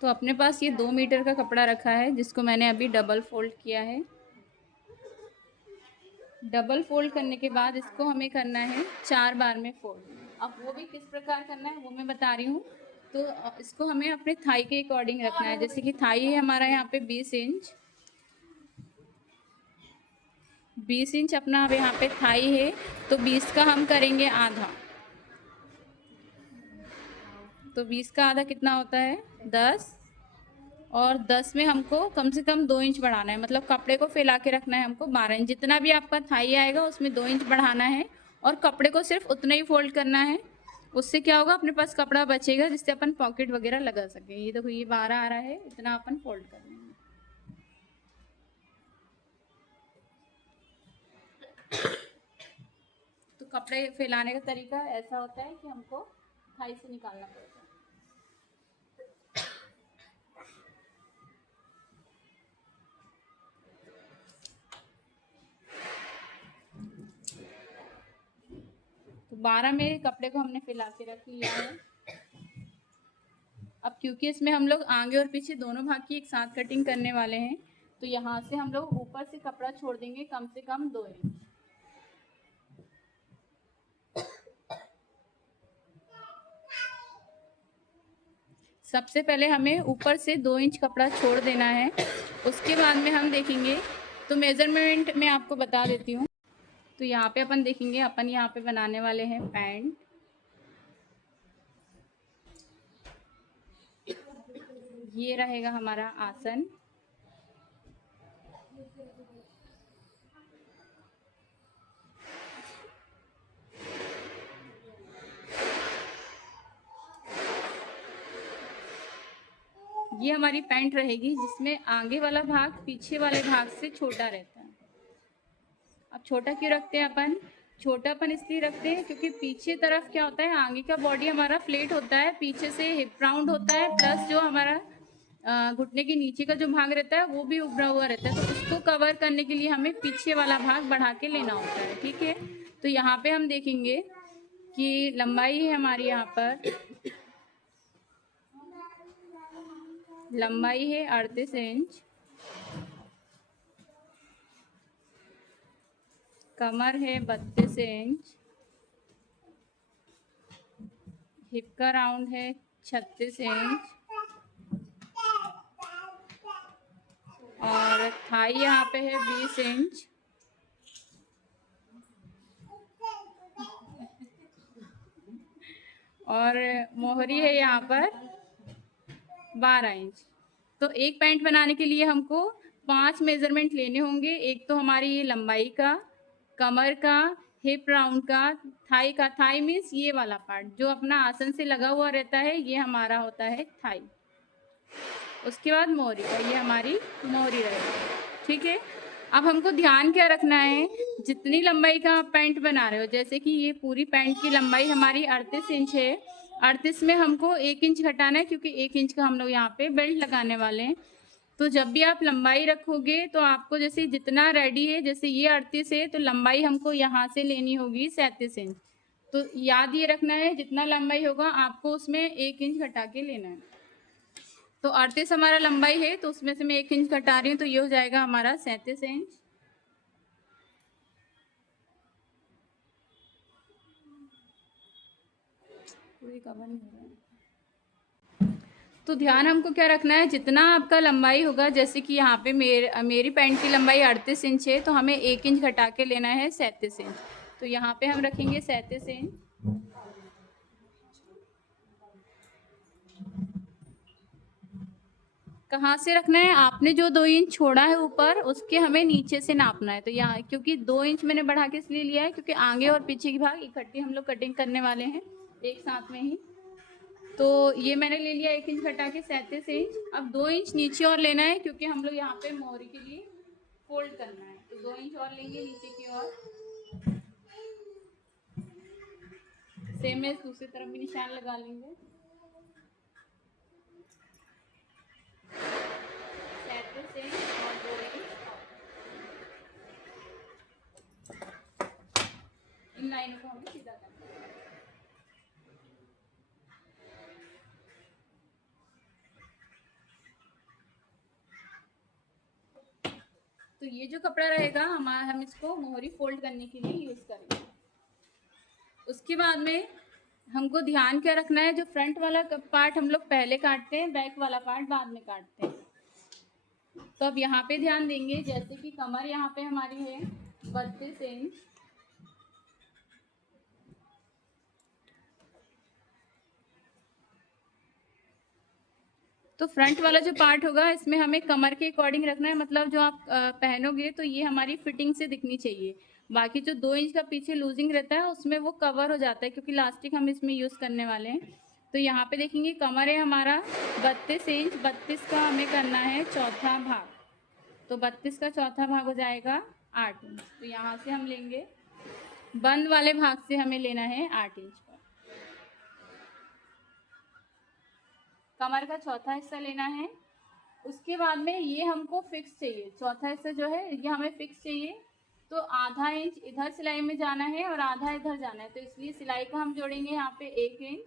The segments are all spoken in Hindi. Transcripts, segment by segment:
तो अपने पास ये 2 मीटर का कपड़ा रखा है जिसको मैंने अभी डबल फोल्ड किया है। डबल फोल्ड करने के बाद इसको हमें करना है 4 बार में फोल्ड। अब वो भी किस प्रकार करना है वो मैं बता रही हूँ। तो इसको हमें अपने थाई के अकॉर्डिंग रखना है। जैसे कि थाई है हमारा यहाँ पे 20 इंच, 20 इंच अपना अब यहाँ पे थाई है, तो 20 का हम करेंगे आधा। तो 20 का आधा कितना होता है 10, और 10 में हमको कम से कम 2 इंच बढ़ाना है, मतलब कपड़े को फैला के रखना है हमको 12 इंच। जितना भी आपका थाई आएगा उसमें 2 इंच बढ़ाना है और कपड़े को सिर्फ उतना ही फोल्ड करना है। उससे क्या होगा, अपने पास कपड़ा बचेगा जिससे अपन पॉकेट वगैरह लगा सके। ये देखो ये 12 आ रहा है, इतना अपन फोल्ड कर लेंगे। तो कपड़े फैलाने का तरीका ऐसा होता है कि हमको थाई से निकालना पड़ेगा। तो 12 में कपड़े को हमने फैला के रख लिया है। अब क्योंकि इसमें हम लोग आगे और पीछे दोनों भाग की एक साथ कटिंग करने वाले हैं, तो यहाँ से हम लोग ऊपर से कपड़ा छोड़ देंगे कम से कम 2 इंच। सबसे पहले हमें ऊपर से 2 इंच कपड़ा छोड़ देना है। उसके बाद में हम देखेंगे, तो मेज़रमेंट मैं आपको बता देती हूँ। तो यहाँ पे अपन देखेंगे, अपन यहाँ पे बनाने वाले हैं पैंट। ये रहेगा हमारा आसन। ये हमारी पैंट रहेगी जिसमें आगे वाला भाग पीछे वाले भाग से छोटा रहता है। अब छोटा क्यों रखते हैं अपन, छोटा अपन इसलिए रखते हैं क्योंकि पीछे तरफ क्या होता है, आगे का बॉडी हमारा फ्लेट होता है, पीछे से हिप राउंड होता है, प्लस जो हमारा घुटने के नीचे का जो भाग रहता है वो भी उभरा हुआ रहता है। तो उसको कवर करने के लिए हमें पीछे वाला भाग बढ़ा के लेना होता है। ठीक है, तो यहाँ पे हम देखेंगे कि लंबाई है हमारी, यहाँ पर लंबाई है 38 इंच, कमर है 32 इंच, हिप का राउंड है 36 इंच, और थाई यहाँ पे है 20 इंच, और मोहरी है यहाँ पर 12 इंच। तो एक पैंट बनाने के लिए हमको 5 मेजरमेंट लेने होंगे। एक तो हमारी ये लंबाई का, कमर का, हिप राउंड का, थाई मीन्स ये वाला पार्ट जो अपना आसन से लगा हुआ रहता है, ये हमारा होता है थाई। उसके बाद मोहरी का, ये हमारी मोहरी रहेगी। ठीक है, अब हमको ध्यान क्या रखना है, जितनी लंबाई का आप पैंट बना रहे हो, जैसे कि ये पूरी पैंट की लंबाई हमारी 38 इंच है, 38 में हमको 1 इंच घटाना है क्योंकि 1 इंच का हम लोग यहाँ पे बेल्ट लगाने वाले हैं। तो जब भी आप लंबाई रखोगे तो आपको जैसे जितना रेडी है, जैसे ये 38 है तो लंबाई हमको यहाँ से लेनी होगी 37 इंच। तो याद ये रखना है, जितना लंबाई होगा आपको उसमें 1 इंच घटा के लेना है। तो 38 हमारा लंबाई है, तो उसमें से मैं 1 इंच घटा रही हूँ, तो ये हो जाएगा हमारा 37 इंच। पूरी कवर नहीं हो रहा है। तो ध्यान हमको क्या रखना है, जितना आपका लंबाई होगा, जैसे कि यहाँ पे मेरी पैंट की लंबाई 38 इंच है, तो हमें 1 इंच घटा के लेना है 37 इंच। तो यहाँ पे हम रखेंगे 37 इंच। कहाँ से रखना है, आपने जो 2 इंच छोड़ा है ऊपर, उसके हमें नीचे से नापना है। तो यहाँ क्योंकि 2 इंच मैंने बढ़ा के इसलिए लिया है क्योंकि आगे और पीछे की भाग इकट्ठी हम लोग कटिंग करने वाले हैं एक साथ में ही। तो ये मैंने ले लिया 1 इंच घटा के 37 इंच। अब 2 इंच नीचे और लेना है क्योंकि हम लोग यहाँ पे मोहरी के लिए फोल्ड करना है, तो 2 इंच और लेंगे नीचे की ओर। सेम है, दूसरी तरफ भी निशान लगा लेंगे। 37 इंच और 2 इंच इन लाइनों को हमें सीधा करना है। तो ये जो कपड़ा रहेगा हम इसको मोहरी फोल्ड करने के लिए यूज करेंगे। उसके बाद में हमको ध्यान क्या रखना है, जो फ्रंट वाला पार्ट हम लोग पहले काटते हैं, बैक वाला पार्ट बाद में काटते हैं। तो अब यहाँ पे ध्यान देंगे, जैसे कि कमर यहाँ पे हमारी है 32 इंच, तो फ्रंट वाला जो पार्ट होगा इसमें हमें कमर के अकॉर्डिंग रखना है, मतलब जो आप पहनोगे तो ये हमारी फिटिंग से दिखनी चाहिए। बाकी जो 2 इंच का पीछे लूजिंग रहता है उसमें वो कवर हो जाता है, क्योंकि लास्टिक हम इसमें यूज़ करने वाले हैं। तो यहाँ पे देखेंगे कमर है हमारा 32 इंच, 32 का हमें करना है चौथा भाग, तो 32 का चौथा भाग हो जाएगा 8 इंच। तो यहाँ से हम लेंगे, बंद वाले भाग से हमें लेना है 8 इंच पर, कमर का चौथा हिस्सा लेना है। उसके बाद में ये हमको फिक्स चाहिए, चौथा हिस्सा जो है ये हमें फिक्स चाहिए, तो आधा इंच इधर सिलाई में जाना है और आधा इधर जाना है, तो इसलिए सिलाई का हम जोड़ेंगे यहाँ पे 1 इंच,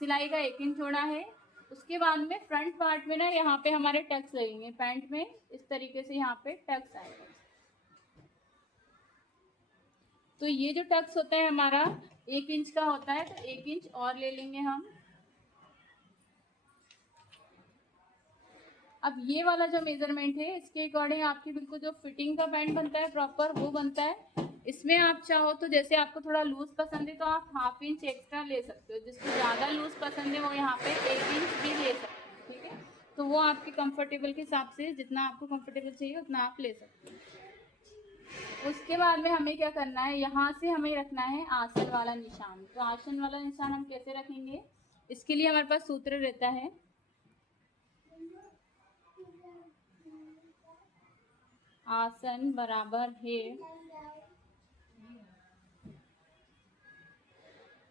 सिलाई का 1 इंच जोड़ा है। उसके बाद में फ्रंट पार्ट में ना यहाँ पे हमारे टक्स लगेंगे, पैंट में इस तरीके से यहाँ पे टक्स आएगा। तो ये जो टक्स होता है हमारा 1 इंच का होता है, तो 1 इंच और ले लेंगे हम। अब ये वाला जो मेजरमेंट है इसके अकॉर्डिंग आपकी बिल्कुल जो फिटिंग का पैंट बनता है प्रॉपर वो बनता है। इसमें आप चाहो तो जैसे आपको थोड़ा लूज पसंद है तो आप हाफ इंच एक्स्ट्रा ले सकते हो, जिसको ज़्यादा लूज पसंद है वो यहाँ पे 1 इंच भी ले सकते हैं, ठीक है। तो वो आपके कंफर्टेबल के हिसाब से जितना आपको कंफर्टेबल चाहिए उतना आप ले सकते हो। उसके बाद में हमें क्या करना है, यहाँ से हमें रखना है आसन वाला निशान। तो आसन वाला निशान हम कैसे रखेंगे, इसके लिए हमारे पास सूत्र रहता है, आसन बराबर है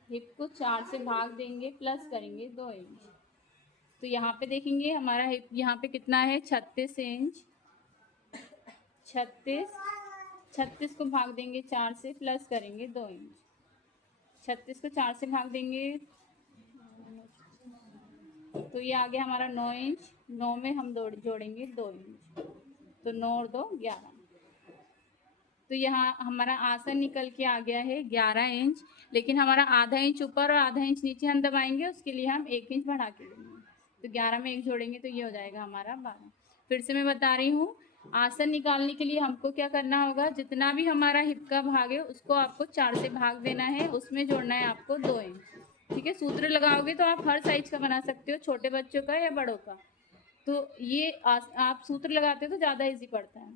हिप को 4 से भाग देंगे प्लस करेंगे 2 इंच। तो यहाँ पे देखेंगे हमारा हिप यहाँ पे कितना है 36 इंच, 36 को भाग देंगे 4 से प्लस करेंगे 2 इंच, 36 को 4 से भाग देंगे तो ये आ गया हमारा 9 इंच, 9 में हम जोड़ेंगे 2 इंच, तो 9 और 2 11। तो यहाँ हमारा आसन निकल के आ गया है 11 इंच, लेकिन हमारा आधा इंच ऊपर और आधा इंच नीचे हम दबाएंगे, उसके लिए हम 1 इंच बढ़ा के लेंगे। तो 11 में 1 जोड़ेंगे तो ये हो जाएगा हमारा 12। फिर से मैं बता रही हूँ, आसन निकालने के लिए हमको क्या करना होगा, जितना भी हमारा हिप का भाग है उसको आपको 4 से भाग देना है, उसमें जोड़ना है आपको 2 इंच, ठीक है। सूत्र लगाओगे तो आप हर साइज का बना सकते हो, छोटे बच्चों का या बड़ों का। तो ये आप सूत्र लगाते हो तो ज़्यादा ईजी पड़ता है।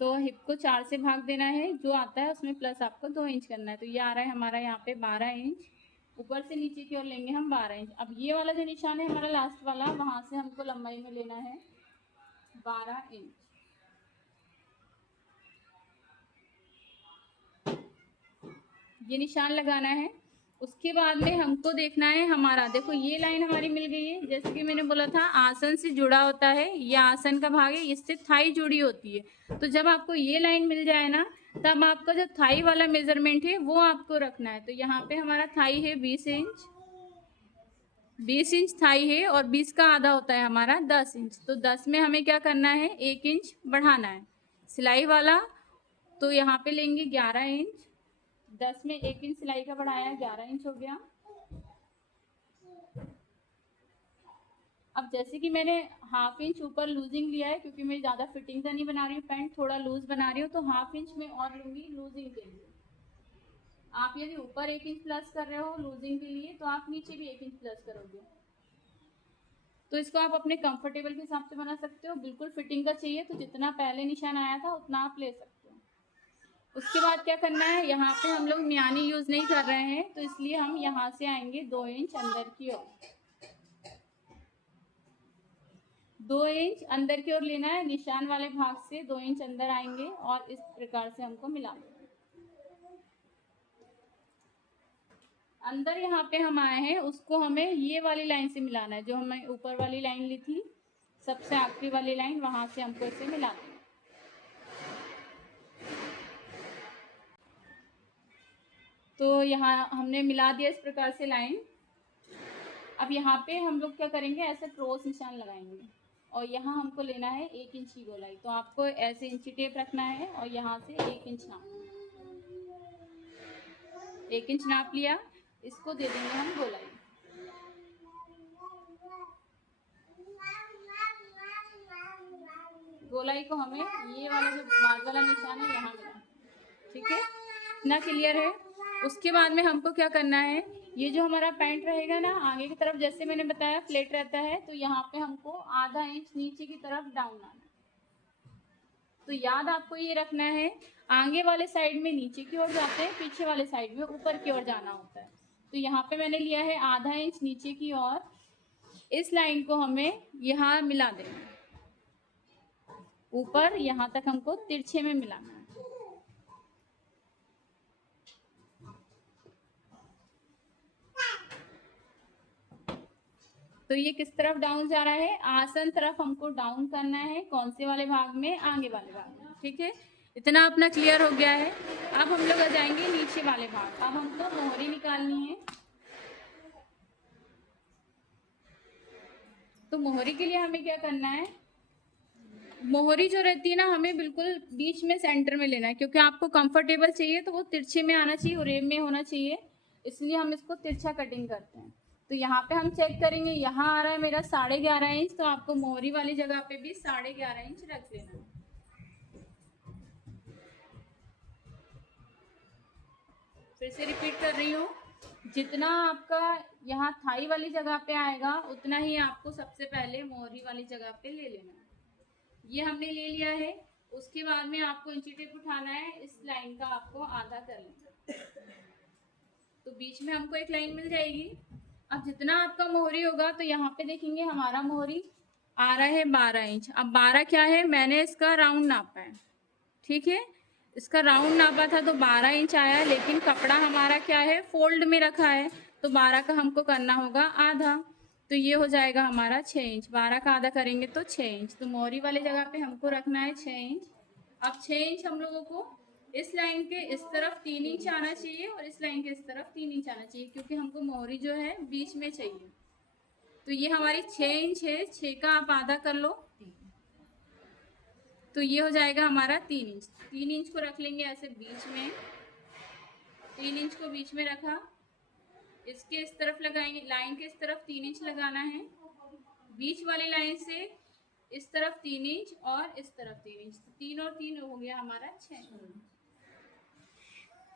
तो हिप को 4 से भाग देना है, जो आता है उसमें प्लस आपको 2 इंच करना है। तो ये आ रहा है हमारा यहाँ पे 12 इंच, ऊपर से नीचे की ओर लेंगे हम 12 इंच। अब ये वाला जो निशान है हमारा लास्ट वाला, वहाँ से हमको लंबाई में लेना है 12 इंच। ये निशान लगाना है। उसके बाद में हमको देखना है हमारा, देखो ये लाइन हमारी मिल गई है, जैसे कि मैंने बोला था आसन से जुड़ा होता है, ये आसन का भाग है, इससे थाई जुड़ी होती है। तो जब आपको ये लाइन मिल जाए ना, तब आपका जो थाई वाला मेजरमेंट है वो आपको रखना है। तो यहाँ पे हमारा थाई है 20 इंच, 20 इंच थाई है, और 20 का आधा होता है हमारा 10 इंच। तो 10 में हमें क्या करना है, 1 इंच बढ़ाना है सिलाई वाला। तो यहाँ पे लेंगे 11 इंच, 10 में 1 इंच सिलाई का बढ़ाया, 11 इंच हो गया। अब जैसे कि मैंने हाफ इंच ऊपर लूजिंग लिया है, क्योंकि मैं ज़्यादा फिटिंग का नहीं बना रही हूँ पैंट, थोड़ा लूज बना रही हूँ, तो हाफ इंच में और लूँगी लूजिंग के लिए। आप यदि ऊपर 1 इंच प्लस कर रहे हो लूजिंग के लिए, तो आप नीचे भी 1 इंच प्लस करोगे। तो इसको आप अपने कंफर्टेबल के हिसाब से बना सकते हो, बिल्कुल फिटिंग का चाहिए तो जितना पहले निशान आया था उतना आप ले सकते हो। उसके बाद क्या करना है, यहाँ पे हम लोग म्यानी यूज़ नहीं कर रहे हैं, तो इसलिए हम यहाँ से आएंगे 2 इंच अंदर की ओर, 2 इंच अंदर की ओर लेना है, निशान वाले भाग से 2 इंच अंदर आएंगे और इस प्रकार से हमको मिला देना। अंदर यहाँ पे हम आए हैं, उसको हमें ये वाली लाइन से मिलाना है, जो हमें ऊपर वाली लाइन ली थी सबसे आखिरी वाली लाइन, वहां से हमको इसे मिला देना। तो यहाँ हमने मिला दिया इस प्रकार से लाइन। अब यहाँ पे हम लोग क्या करेंगे, ऐसे क्रॉस निशान लगाएंगे। और यहाँ हमको लेना है 1 इंच की गोलाई। तो आपको ऐसे इंची टेप रखना है और यहाँ से 1 इंच नापना है। 1 इंच नाप लिया, इसको दे देंगे हम गोलाई। गोलाई को हमें ये वाला जो बाद वाला निशान है यहाँ मिला, ठीक है, इतना क्लियर है। उसके बाद में हमको क्या करना है, ये जो हमारा पैंट रहेगा ना आगे की तरफ, जैसे मैंने बताया फ्लैट रहता है, तो यहाँ पे हमको आधा इंच नीचे की तरफ डाउन आना है। तो याद आपको ये रखना है, आगे वाले साइड में नीचे की ओर जाते हैं, पीछे वाले साइड में ऊपर की ओर जाना होता है। तो यहाँ पे मैंने लिया है आधा इंच नीचे की ओर। इस लाइन को हमें यहाँ मिला देना, ऊपर यहाँ तक हमको तिरछे में मिलाना है। तो ये किस तरफ डाउन जा रहा है, आसन तरफ हमको डाउन करना है। कौन से वाले भाग में, आगे वाले भाग में, ठीक है। इतना अपना क्लियर हो गया है। अब हम लोग आ जाएंगे नीचे वाले भाग। अब हमको मोहरी निकालनी है। तो मोहरी के लिए हमें क्या करना है, मोहरी जो रहती है ना, हमें बिल्कुल बीच में सेंटर में लेना है, क्योंकि आपको कंफर्टेबल चाहिए तो वो तिरछे में आना चाहिए, उरेब में होना चाहिए, इसलिए हम इसको तिरछा कटिंग करते हैं। तो यहाँ पे हम चेक करेंगे, यहाँ आ रहा है मेरा 11.5 इंच, तो आपको मोहरी वाली जगह पे भी 11.5 इंच रख लेना है। फिर से रिपीट कर रही हूँ, जितना आपका यहाँ थाई वाली जगह पे आएगा उतना ही आपको सबसे पहले मोहरी वाली जगह पे ले लेना है। ये हमने ले लिया है। उसके बाद में आपको इंची टेप उठाना है, इस लाइन का आपको आधा कर लेना, तो बीच में हमको एक लाइन मिल जाएगी। अब जितना आपका मोहरी होगा, तो यहाँ पे देखेंगे हमारा मोहरी आ रहा है 12 इंच। अब 12 क्या है, मैंने इसका राउंड नापा है, ठीक है, इसका राउंड नापा था तो 12 इंच आया, लेकिन कपड़ा हमारा क्या है, फोल्ड में रखा है, तो 12 का हमको करना होगा आधा, तो ये हो जाएगा हमारा 6 इंच। 12 का आधा करेंगे तो 6 इंच। तो मोहरी वाले जगह पे हमको रखना है 6 इंच। अब 6 इंच हम लोगों को इस लाइन के इस तरफ 3 इंच आना चाहिए और इस लाइन के इस तरफ 3 इंच आना चाहिए, क्योंकि हमको मोहरी जो है बीच में चाहिए। तो ये हमारी 6 इंच है, 6 का आप आधा कर लो, तो ये हो जाएगा हमारा 3 इंच। 3 इंच को रख लेंगे ऐसे बीच में, 3 इंच को बीच में रखा, इसके इस तरफ लगाएंगे, लाइन के इस तरफ 3 इंच लगाना है, बीच वाली लाइन से इस तरफ 3 इंच और इस तरफ 3 इंच, तो 3 और 3 हो गया हमारा 6।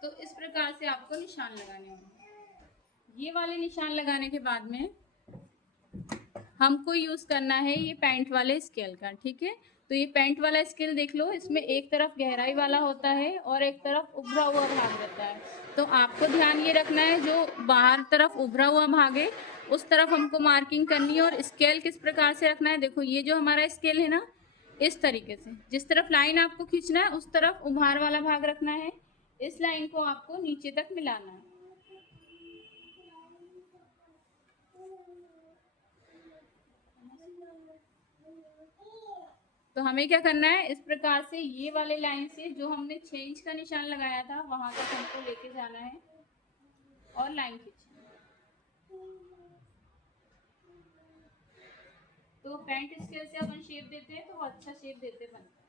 तो इस प्रकार से आपको निशान लगाने होंगे। ये वाले निशान लगाने के बाद में हमको यूज करना है ये पैंट वाले स्केल का, ठीक है। तो ये पैंट वाला स्केल देख लो, इसमें एक तरफ गहराई वाला होता है और एक तरफ उभरा हुआ भाग रहता है। तो आपको ध्यान ये रखना है, जो बाहर तरफ उभरा हुआ भाग है उस तरफ हमको मार्किंग करनी है। और स्केल किस प्रकार से रखना है, देखो ये जो हमारा स्केल है ना, इस तरीके से जिस तरफ लाइन आपको खींचना है उस तरफ उभार वाला भाग रखना है। इस लाइन को आपको नीचे तक मिलाना है। तो हमें क्या करना है, इस प्रकार से ये वाले लाइन से जो हमने 6 इंच का निशान लगाया था वहां तक हमको लेके जाना है और लाइन खींचना है। तो पैंट स्केल से अपन शेप देते हैं तो वो अच्छा शेप देते बनता है।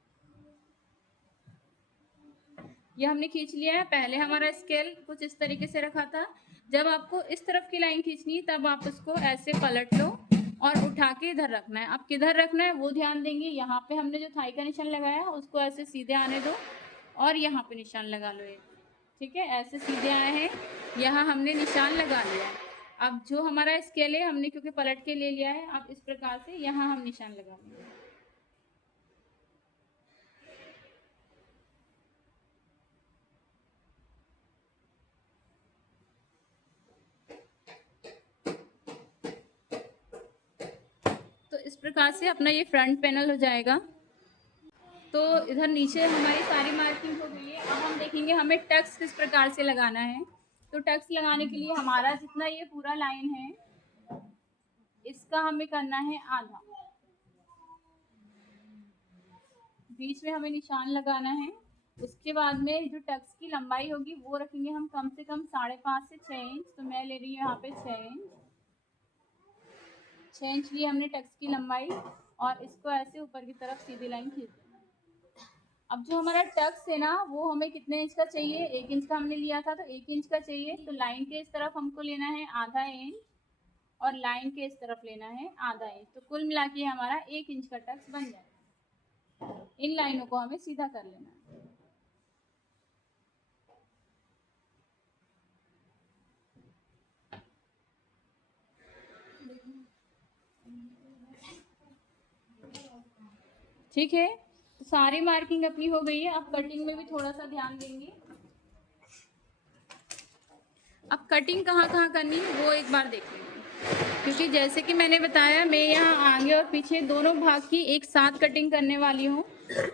ये हमने खींच लिया है। पहले हमारा स्केल कुछ इस तरीके से रखा था, जब आपको इस तरफ की लाइन खींचनी तब आप इसको ऐसे पलट लो और उठा के इधर रखना है। अब किधर रखना है वो ध्यान देंगे, यहाँ पे हमने जो थाई का निशान लगाया उसको ऐसे सीधे आने दो और यहाँ पे निशान लगा लो एक, ठीक है, ऐसे सीधे आए हैं, यहाँ हमने निशान लगा लिया है। अब जो हमारा स्केल है हमने क्योंकि पलट के ले लिया है, अब इस प्रकार से यहाँ हम निशान लगा लेंगे। तो इस प्रकार से अपना ये फ्रंट पैनल हो जाएगा। तो इधर नीचे हमारी सारी मार्किंग हो गई है। अब हम देखेंगे हमें टक्स किस प्रकार से लगाना है। तो टक्स लगाने के लिए हमारा जितना ये पूरा लाइन है इसका हमें करना है आधा, बीच में हमें निशान लगाना है। उसके बाद में जो टक्स की लंबाई होगी वो रखेंगे हम कम से कम 5.5 से 6 इंच। तो मैं ले रही हूँ यहाँ पे 6 इंच। 6 इंच लिए हमने टक्स की लंबाई। और इसको ऐसे ऊपर की तरफ सीधी लाइन खींच देना। अब जो हमारा टक्स है ना वो हमें कितने इंच का चाहिए, 1 इंच का हमने लिया था तो 1 इंच का चाहिए। तो लाइन के इस तरफ हमको लेना है आधा इंच और लाइन के इस तरफ लेना है आधा इंच, तो कुल मिला के हमारा 1 इंच का टक्स बन जाएगा। इन लाइनों को हमें सीधा कर लेना है। ठीक है, तो सारी मार्किंग अपनी हो गई है। अब कटिंग में भी थोड़ा सा ध्यान देंगे। अब कटिंग कहाँ कहाँ करनी है वो एक बार देख लेंगे, क्योंकि जैसे कि मैंने बताया मैं यहाँ आगे और पीछे दोनों भाग की एक साथ कटिंग करने वाली हूँ,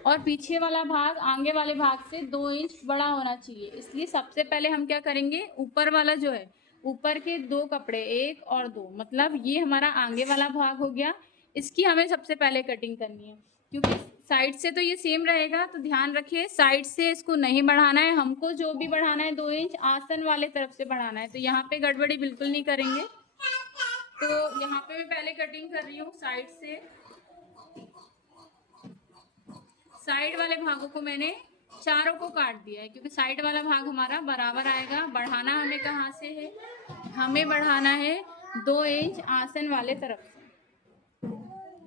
और पीछे वाला भाग आगे वाले भाग से 2 इंच बड़ा होना चाहिए। इसलिए सबसे पहले हम क्या करेंगे, ऊपर वाला जो है ऊपर के 2 कपड़े 1 और 2, मतलब ये हमारा आगे वाला भाग हो गया, इसकी हमें सबसे पहले कटिंग करनी है। क्योंकि साइड से तो ये सेम रहेगा, तो ध्यान रखिए साइड से इसको नहीं बढ़ाना है, हमको जो भी बढ़ाना है 2 इंच आसन वाले तरफ से बढ़ाना है। तो यहाँ पे गड़बड़ी बिल्कुल नहीं करेंगे। तो यहाँ पे मैं पहले कटिंग कर रही हूँ साइड से। साइड वाले भागों को मैंने चारों को काट दिया है, क्योंकि साइड वाला भाग हमारा बराबर आएगा। बढ़ाना हमें कहाँ से है, हमें बढ़ाना है 2 इंच आसन वाले तरफ से।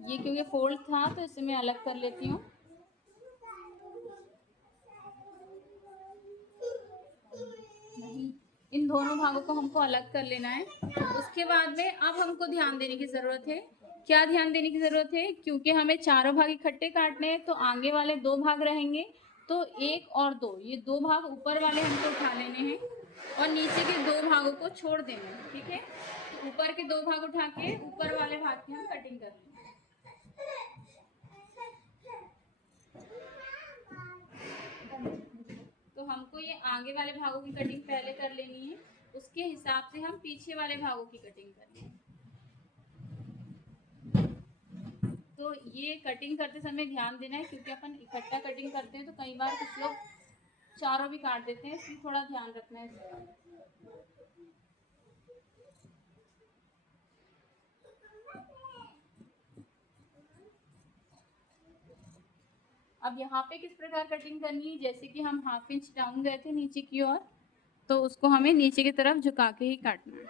ये क्योंकि फोल्ड था तो इसे मैं अलग कर लेती हूँ। इन दोनों भागों को हमको अलग कर लेना है। उसके बाद में अब हमको ध्यान देने की ज़रूरत है। क्या ध्यान देने की ज़रूरत है, क्योंकि हमें चारों भाग इकट्ठे काटने हैं, तो आगे वाले 2 भाग रहेंगे, तो 1 और 2 ये 2 भाग ऊपर वाले हमको उठा लेने हैं और नीचे के 2 भागों को छोड़ देना है। ठीक है, तो ऊपर के 2 भाग उठा के ऊपर वाले भाग की हम कटिंग कर लेंगे। तो हमको ये आगे वाले भागों की कटिंग पहले कर लेनी है, उसके हिसाब से हम पीछे वाले भागों की कटिंग करेंगे। तो ये कटिंग करते समय ध्यान देना है, क्योंकि अपन इकट्ठा कटिंग करते हैं तो कई बार कुछ लोग चारों भी काट देते हैं, इसलिए थोड़ा ध्यान रखना है इसका। अब यहाँ पे किस प्रकार कटिंग करनी है, जैसे कि हम 1/2 इंच डाउन गए थे नीचे की ओर, तो उसको हमें नीचे की तरफ झुका के ही काटना है।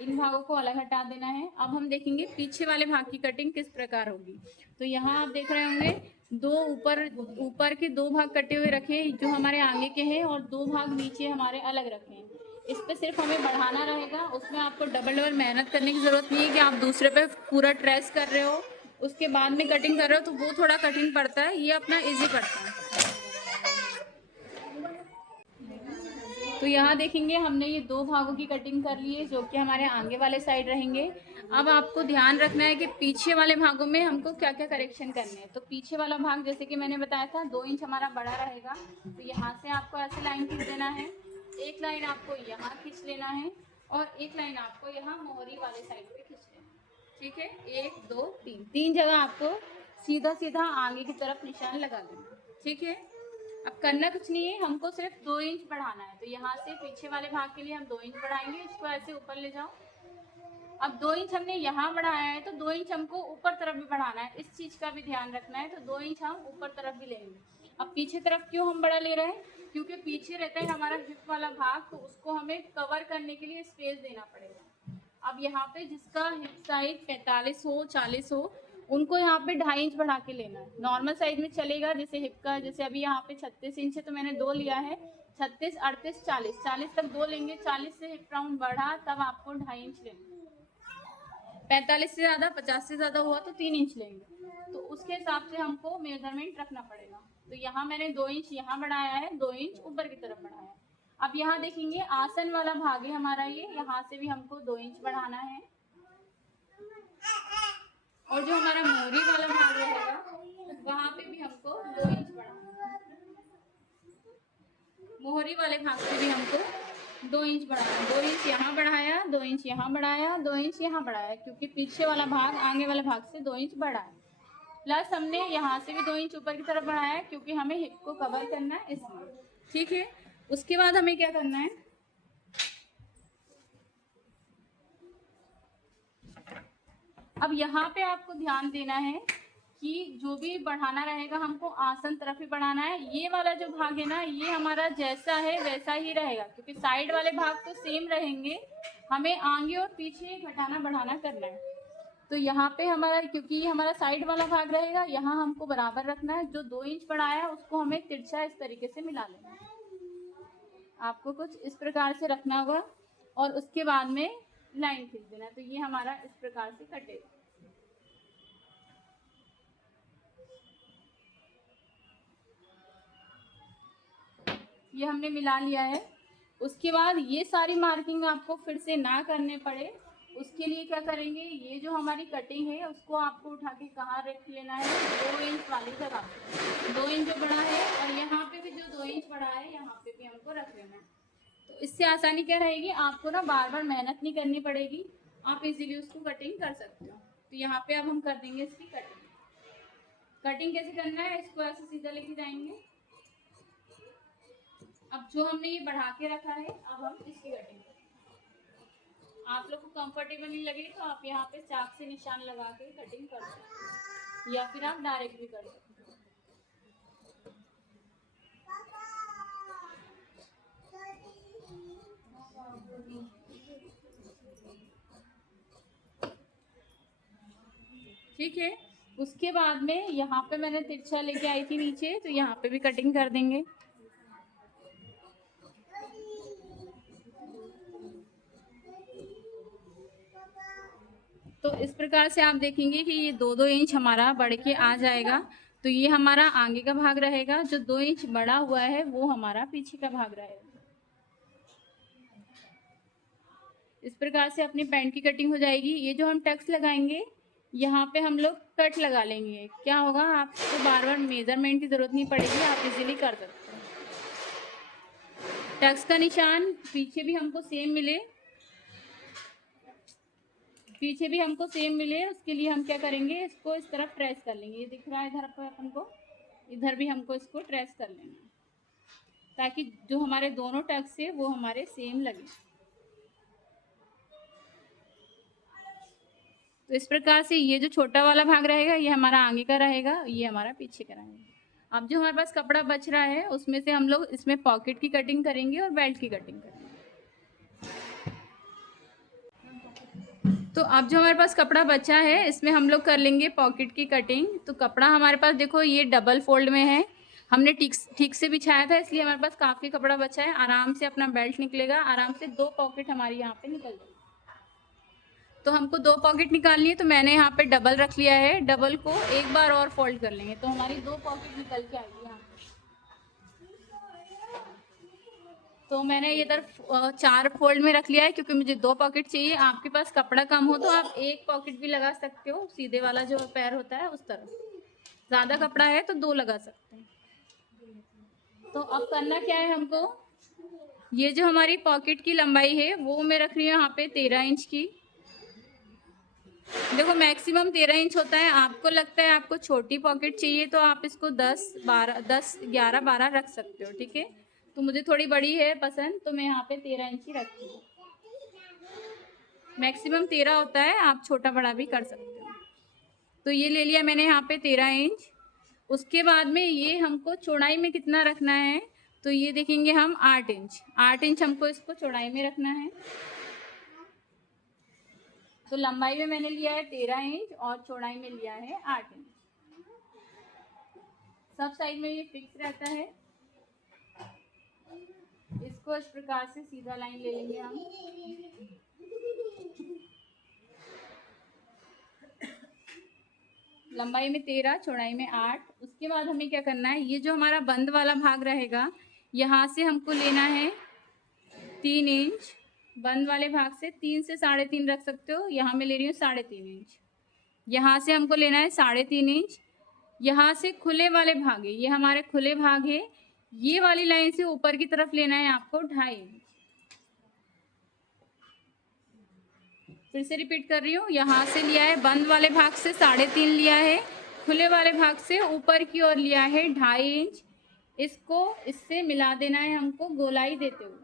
इन भागों को अलग हटा देना है। अब हम देखेंगे पीछे वाले भाग की कटिंग किस प्रकार होगी। तो यहाँ आप देख रहे होंगे 2 ऊपर के 2 भाग कटे हुए रखे जो हमारे आगे के हैं, और 2 भाग नीचे हमारे अलग रखे हैं। इस पे सिर्फ हमें बढ़ाना रहेगा, उसमें आपको डबल मेहनत करने की ज़रूरत नहीं है कि आप दूसरे पे पूरा ट्रेस कर रहे हो उसके बाद में कटिंग कर रहे हो, तो वो थोड़ा कठिन पड़ता है, ये अपना ईजी पड़ता है। तो यहाँ देखेंगे हमने ये 2 भागों की कटिंग कर ली है जो कि हमारे आगे वाले साइड रहेंगे। अब आपको ध्यान रखना है कि पीछे वाले भागों में हमको क्या क्या करेक्शन करने हैं। तो पीछे वाला भाग जैसे कि मैंने बताया था 2 इंच हमारा बड़ा रहेगा, तो यहाँ से आपको ऐसे लाइन खींच देना है, एक लाइन आपको यहाँ खींच लेना है और एक लाइन आपको यहाँ मोहरी वाले साइड पे खींच लेना है। ठीक है, 1 2 3 3 जगह आपको सीधा सीधा आगे की तरफ निशान लगा देना। ठीक है, अब करना कुछ नहीं है, हमको सिर्फ 2 इंच बढ़ाना है। तो यहाँ से पीछे वाले भाग के लिए हम 2 इंच बढ़ाएंगे, इसको ऐसे ऊपर ले जाओ। अब 2 इंच हमने यहाँ बढ़ाया है, तो 2 इंच हमको ऊपर तरफ भी बढ़ाना है, इस चीज़ का भी ध्यान रखना है। तो 2 इंच हम ऊपर तरफ भी लेंगे। अब पीछे तरफ क्यों हम बड़ा ले रहे हैं, क्योंकि पीछे रहता है हमारा हिप वाला भाग, तो उसको हमें कवर करने के लिए स्पेस देना पड़ेगा। अब यहाँ पे जिसका हिप साइज 45 हो 40 हो उनको यहाँ पे 2.5 इंच बढ़ा के लेना है। नॉर्मल साइज में चलेगा, जैसे हिप का, जैसे अभी यहाँ पे 36 इंच है तो मैंने 2 लिया है, 36 38 40 40 तक 2 लेंगे, 40 से हिप राउंड बढ़ा तब आपको 2.5 इंच लेंगे। 45 से ज़्यादा 50 से ज़्यादा हुआ तो 3 इंच लेंगे, तो उसके हिसाब से हमको मेजरमेंट रखना पड़ेगा। तो यहाँ मैंने 2 इंच यहाँ बढ़ाया है, 2 इंच ऊपर की तरफ बढ़ाया है। अब यहाँ देखेंगे आसन वाला भाग है हमारा, ये यहाँ से भी हमको 2 इंच बढ़ाना है, और जो हमारा मोहरी वाला भाग रहेगा वहां पे भी हमको 2 इंच बढ़ाना है। मोहरी वाले भाग से भी हमको 2 इंच बढ़ाना है। 2 इंच यहाँ बढ़ाया, 2 इंच यहाँ बढ़ाया, 2 इंच यहाँ बढ़ाया, क्योंकि पीछे वाला भाग आगे वाले भाग से 2 इंच बढ़ा है। प्लस हमने यहाँ से भी 2 इंच ऊपर की तरफ बढ़ाया है, क्योंकि हमें हिप को कवर करना है इसलिए। ठीक है, उसके बाद हमें क्या करना है, अब यहाँ पे आपको ध्यान देना है कि जो भी बढ़ाना रहेगा हमको आसन तरफ ही बढ़ाना है। ये वाला जो भाग है ना, ये हमारा जैसा है वैसा ही रहेगा, क्योंकि साइड वाले भाग तो सेम रहेंगे, हमें आगे और पीछे घटाना बढ़ाना करना है। तो यहाँ पे हमारा, क्योंकि ये हमारा साइड वाला भाग रहेगा, यहाँ हमको बराबर रखना है। जो 2 इंच बढ़ाया है उसको हमें तिरछा इस तरीके से मिला लेना है। आपको कुछ इस प्रकार से रखना होगा और उसके बाद में लाइन खींच देना। तो ये हमारा इस प्रकार से कटेगा। ये हमने मिला लिया है। उसके बाद ये सारी मार्किंग आपको फिर से ना करने पड़े, उसके लिए क्या करेंगे, ये जो हमारी कटिंग है उसको आपको उठा के कहाँ रख लेना है, 2 इंच वाली जगह पे। 2 इंच जो बड़ा है और यहाँ पे भी जो 2 इंच बड़ा है यहाँ पे भी हमको रख लेना है। तो इससे आसानी क्या रहेगी, आपको ना बार बार मेहनत नहीं करनी पड़ेगी, आप इजीली उसको कटिंग कर सकते हो। तो यहाँ पे अब हम कर देंगे इसकी कटिंग। कटिंग कैसे करना है, इसको ऐसे सीधा लेके जाएंगे। अब जो हमने ये बढ़ा के रखा है, अब हम इसकी कटिंग करेंगे। आप लोग को कंफर्टेबल नहीं लगे तो आप यहाँ पे चाक से निशान लगा के कटिंग कर सकते हैं, या फिर आप डायरेक्ट भी कर सकते हैं। ठीक है, उसके बाद में यहाँ पे मैंने तिरछा लेके आई थी नीचे, तो यहाँ पे भी कटिंग कर देंगे। तो इस प्रकार से आप देखेंगे कि ये 2-2 इंच हमारा बढ़ के आ जाएगा। तो ये हमारा आगे का भाग रहेगा, जो 2 इंच बढ़ा हुआ है वो हमारा पीछे का भाग रहेगा। इस प्रकार से अपनी पैंट की कटिंग हो जाएगी। ये जो हम टक्स लगाएंगे, यहाँ पे हम लोग कट लगा लेंगे। क्या होगा, आपको बार बार मेजरमेंट की जरूरत नहीं पड़ेगी, आप इजीली कर सकते हैं। टक्स का निशान पीछे भी हमको सेम मिले, उसके लिए हम क्या करेंगे, इसको इस तरफ ट्रेस कर लेंगे। ये दिख रहा है इधर पर अपन को, इधर भी हमको इसको ट्रेस कर लेना, ताकि जो हमारे दोनों टक्स है वो हमारे सेम लगे। तो इस प्रकार से ये जो छोटा वाला भाग रहेगा ये हमारा आगे का रहेगा, ये हमारा पीछे का रहेगा। अब जो हमारे पास कपड़ा बच रहा है उसमें से हम लोग इसमें पॉकेट की कटिंग करेंगे और बेल्ट की कटिंग करेंगे। तो अब जो हमारे पास कपड़ा बचा है इसमें हम लोग कर लेंगे पॉकेट की कटिंग। तो कपड़ा हमारे पास देखो ये डबल फोल्ड में है, हमने ठीक से बिछाया था, इसलिए हमारे पास काफ़ी कपड़ा बचा है। आराम से अपना बेल्ट निकलेगा, आराम से 2 पॉकेट हमारी यहाँ पे निकल जाएगी। तो हमको 2 पॉकेट निकालनी है, तो मैंने यहाँ पे डबल रख लिया है। डबल को एक बार और फोल्ड कर लेंगे तो हमारी 2 पॉकेट निकल के आएगी यहाँ पे। तो मैंने ये इधर 4 फोल्ड में रख लिया है, क्योंकि मुझे 2 पॉकेट चाहिए। आपके पास कपड़ा कम हो तो आप 1 पॉकेट भी लगा सकते हो, सीधे वाला जो पैर होता है उस तरफ। ज़्यादा कपड़ा है तो 2 लगा सकते हैं। तो अब करना क्या है हमको, ये जो हमारी पॉकेट की लंबाई है वो मैं रख रही हूँ यहाँ पे 13 इंच की। देखो मैक्सिमम 13 इंच होता है, आपको लगता है आपको छोटी पॉकेट चाहिए तो आप इसको 10, 11, 12 रख सकते हो, ठीक है। तो मुझे थोड़ी बड़ी है पसंद, तो मैं यहाँ पे 13 इंच ही रखती हूँ। मैक्सिमम 13 होता है, आप छोटा बड़ा भी कर सकते हो। तो ये ले लिया मैंने यहाँ पे 13 इंच। उसके बाद में ये हमको चौड़ाई में कितना रखना है, तो ये देखेंगे हम 8 इंच। 8 इंच हमको इसको चौड़ाई में रखना है। तो लंबाई में मैंने लिया है 13 इंच और चौड़ाई में लिया है 8 इंच। सब साइड में ये फिक्स रहता है। इसको इस प्रकार से सीधा लाइन ले लेंगे हम। लंबाई में 13, चौड़ाई में 8। उसके बाद हमें क्या करना है, ये जो हमारा बंद वाला भाग रहेगा यहाँ से हमको लेना है 3 इंच। बंद वाले भाग से 3 से 3.5 रख सकते हो, यहाँ मैं ले रही हूँ 3.5 इंच। यहाँ से हमको लेना है 3.5 इंच। यहाँ से खुले वाले भाग है, ये हमारे खुले भाग है, ये वाली लाइन से ऊपर की तरफ लेना है आपको 2.5 इंच। फिर से रिपीट कर रही हूँ, यहाँ से लिया है बंद वाले भाग से 3.5 लिया है, खुले वाले भाग से ऊपर की ओर लिया है 2.5 इंच। इसको इससे मिला देना है हमको गोलाई देते हुए,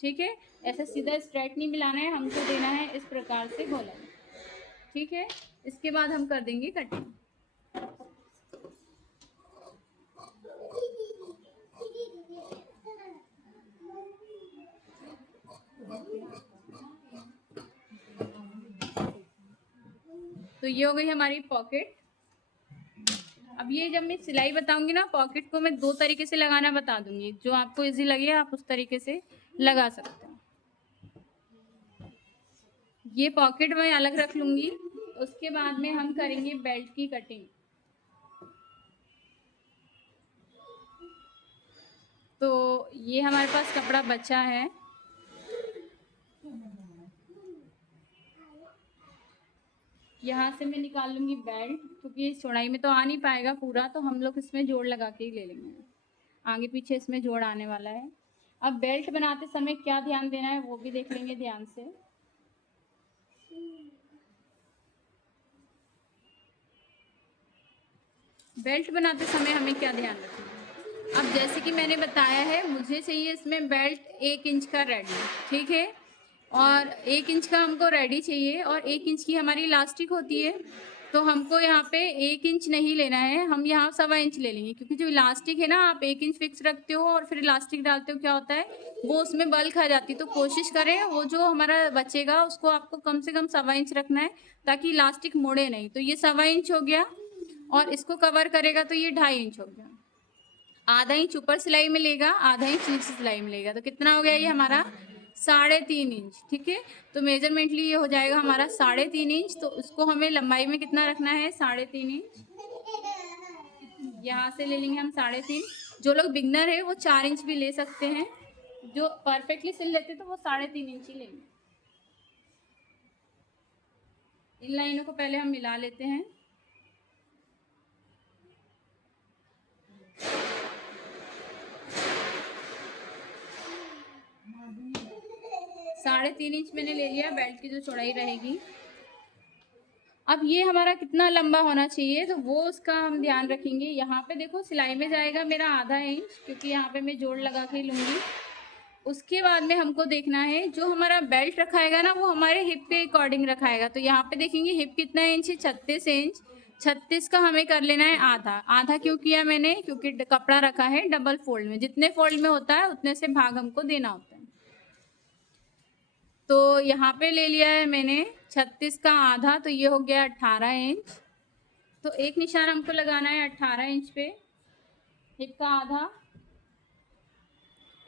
ठीक है। ऐसा सीधा स्ट्रेट नहीं मिलाना है, हमको देना है इस प्रकार से गोलाई। ठीक है। इसके बाद हम कर देंगे कटिंग। तो ये हो गई हमारी पॉकेट। अब ये जब मैं सिलाई बताऊंगी ना, पॉकेट को मैं 2 तरीके से लगाना बता दूंगी, जो आपको इजी लगे आप उस तरीके से लगा सकते हो। ये पॉकेट मैं अलग रख लूंगी। उसके बाद में हम करेंगे बेल्ट की कटिंग। तो ये हमारे पास कपड़ा बचा है। यहाँ से मैं निकाल लूंगी बेल्ट, क्योंकि इस चौड़ाई में तो आ नहीं पाएगा पूरा, तो हम लोग इसमें जोड़ लगा के ही ले लेंगे। आगे पीछे इसमें जोड़ आने वाला है। अब बेल्ट बनाते समय क्या ध्यान देना है वो भी देख लेंगे ध्यान से। बेल्ट बनाते समय हमें क्या ध्यान रखना है। अब जैसे कि मैंने बताया है, मुझे चाहिए इसमें बेल्ट 1 इंच का रेडी, ठीक है। और 1 इंच का हमको रेडी चाहिए, और 1 इंच की हमारी इलास्टिक होती है। तो हमको यहाँ पे 1 इंच नहीं लेना है, हम यहाँ 1.25 इंच ले लेंगे, क्योंकि जो इलास्टिक है ना, आप 1 इंच फिक्स रखते हो और फिर इलास्टिक डालते हो, क्या होता है वो उसमें बल खा जाती है। तो कोशिश करें वो जो हमारा बचेगा उसको आपको कम से कम 1.25 इंच रखना है, ताकि इलास्टिक मुड़े नहीं। तो ये 1.25 इंच हो गया, और इसको कवर करेगा तो ये 2.5 इंच हो गया। आधा इंच ऊपर सिलाई में लेगा, आधा इंच नीचे सिलाई में लेगा, तो कितना हो गया ये हमारा 3.5 इंच, ठीक है। तो मेजरमेंटली ये हो जाएगा हमारा 3.5 इंच। तो उसको हमें लंबाई में कितना रखना है, 3.5 इंच। यहाँ से ले लेंगे हम 3.5। जो लोग बिगनर है वो 4 इंच भी ले सकते हैं, जो परफेक्टली सिल लेते तो वो 3.5 इंच ही लेंगे। इन लाइनों को पहले हम मिला लेते हैं। साढ़े 3 इंच मैंने ले लिया बेल्ट की जो चौड़ाई रहेगी। अब ये हमारा कितना लंबा होना चाहिए, तो वो उसका हम ध्यान रखेंगे। यहाँ पे देखो सिलाई में जाएगा मेरा आधा इंच, क्योंकि यहाँ पे मैं जोड़ लगा के लूँगी। उसके बाद में हमको देखना है जो हमारा बेल्ट रखाएगा ना, वो हमारे हिप के अकॉर्डिंग रखाएगा। तो यहाँ पे देखेंगे हिप कितना इंच है, 36 इंच। 36 का हमें कर लेना है आधा। आधा क्यों किया मैंने, क्योंकि कपड़ा रखा है डबल फोल्ड में, जितने फोल्ड में होता है उतने से भाग हमको देना होता है। तो यहाँ पे ले लिया है मैंने 36 का आधा, तो ये हो गया 18 इंच। तो एक निशान हमको लगाना है 18 इंच पे, हिप का आधा।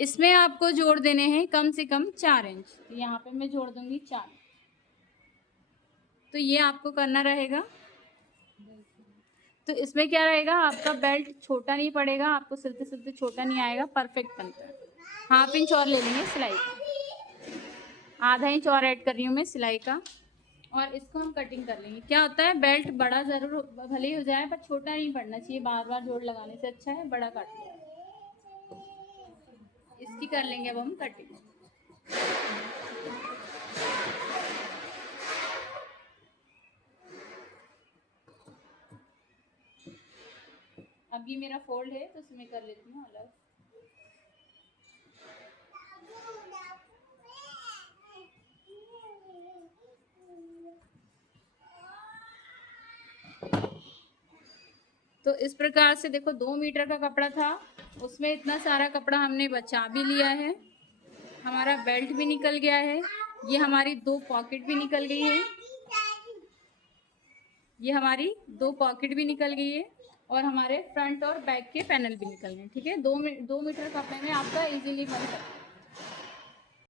इसमें आपको जोड़ देने हैं कम से कम 4 इंच। तो यहाँ पे मैं जोड़ दूंगी 4। तो ये आपको करना रहेगा। तो इसमें क्या रहेगा, आपका बेल्ट छोटा नहीं पड़ेगा, आपको सिलते सिलते छोटा नहीं आएगा, परफेक्ट बनता है। 1/2 इंच और ले लेंगे सिलाई का, आधा इंच और ऐड कर रही हूँ मैं सिलाई का, और इसको हम कटिंग कर लेंगे। क्या होता है, बेल्ट बड़ा ज़रूर भले ही हो जाए, पर छोटा नहीं पड़ना चाहिए। बार बार जोड़ लगाने से अच्छा है बड़ा काट लिया। इसकी कर लेंगे अब हम कटिंग। अब ये मेरा फोल्ड है, तो इसमें कर लेती हूँ अलग। तो इस प्रकार से देखो 2 मीटर का कपड़ा था, उसमें इतना सारा कपड़ा हमने बचा भी लिया है। हमारा बेल्ट भी निकल गया है, ये हमारी 2 पॉकेट भी निकल गई है, ये हमारी 2 पॉकेट भी निकल गई है, और हमारे फ्रंट और बैक के पैनल भी निकल गए। ठीक है, 2 मीटर कपड़े में आपका इजीली बन सकता है।